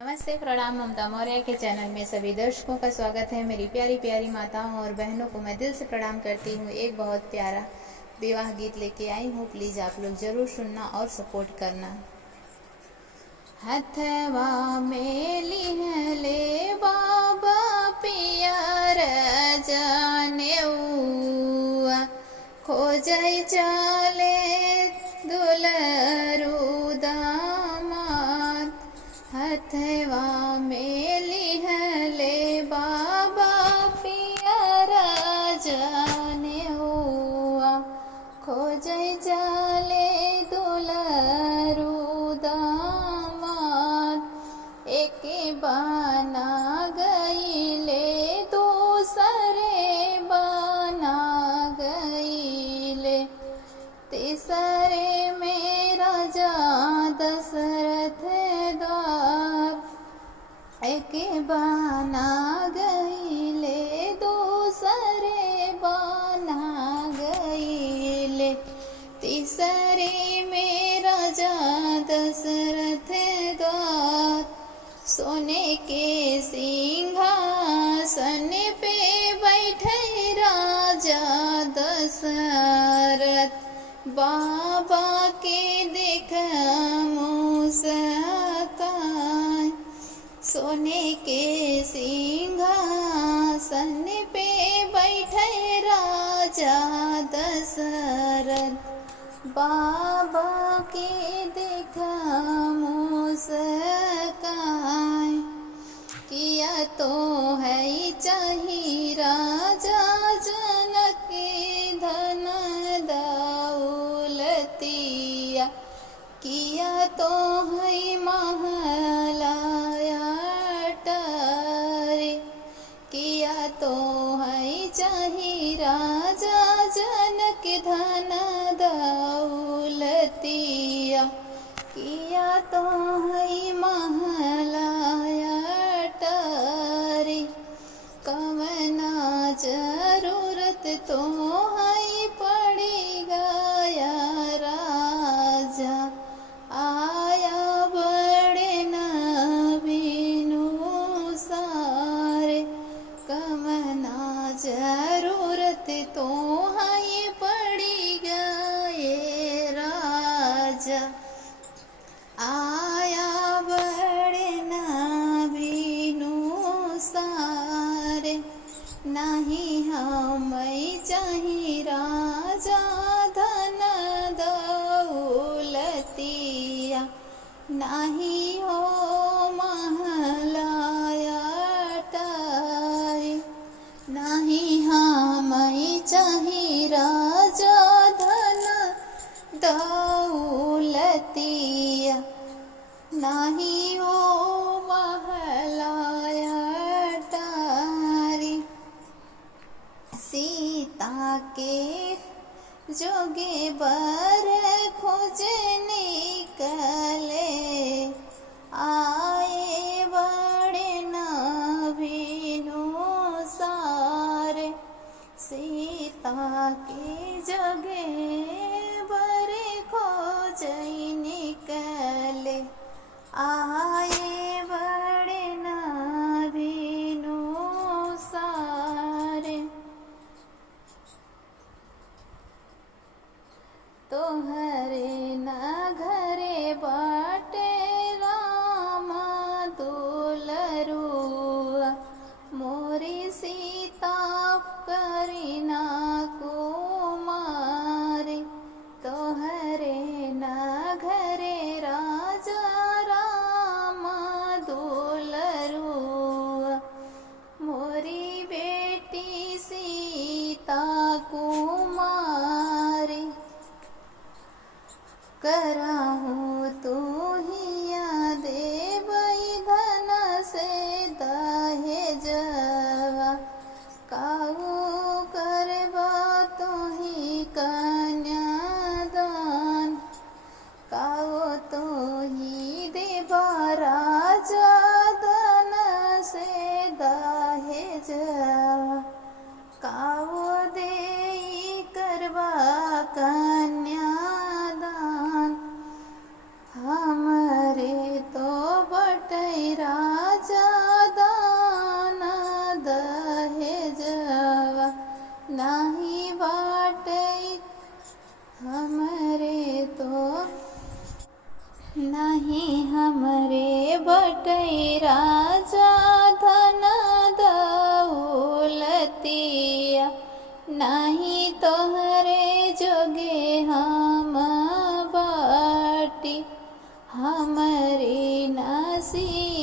नमस्ते, प्रणाम। ममता मौर्य के चैनल में सभी दर्शकों का स्वागत है। मेरी प्यारी प्यारी माताओं और बहनों को मैं दिल से प्रणाम करती हूँ। एक बहुत प्यारा विवाह गीत लेके आई हूँ, प्लीज़ आप लोग ज़रूर सुनना और सपोर्ट करना। हथवा में लिहले बाबा पियर जानेउआ, खोजै चले दुलरू दामाद। हथवा में लिहले बाबा पियर जानेउआ, खोजै चले दुलरू दामाद। एक बना गईले दूसरे बना गईले, तीसरे में राजा दशरथ द्वार। एक बना गईले दूसरे बना गईले, तीसरे में राजा दशरथ द्वार। सोने के सिंहासन पे बैठे राजा दशरथ, बाबा के देख मुस्कान। सोने के सिंहासन पे बैठे राजा दशरथ, बाबा के देख मुस्कान। किया तो है चाही राजा जनक धन दौलतिया, किया तो है महलाया टारे। किया तो है चाही राजा जनक धन दौलतिया, किया तो है महलाया टारे। कवना जरूरत तो है पड़ी गया राजा, आया बड़े न बिनु सारे। कवना जरूरत तो है पड़ी गए राजा, आया बड़े न बिनु सारे। नहीं हमें चाही राजा धन दौलतिया, नहीं हो महलाया टारे। नहीं हमें चाही राजा धन दौलतिया, नहीं हो महलाया टारे। सीता के जोगे बर खोज निकले, आए बड़े न बिनु सारे। सीता के जोगे बर खोज निकले, आए बड़े न बिनु सारे। तोहरे न घरे बाटे रामा दुलरुआ, मोरी सीता करीना कुमार। हमरे बटई राजा धन दौलतिया, नाही तोहरे जोगे हम बाटी। हमरे नसीब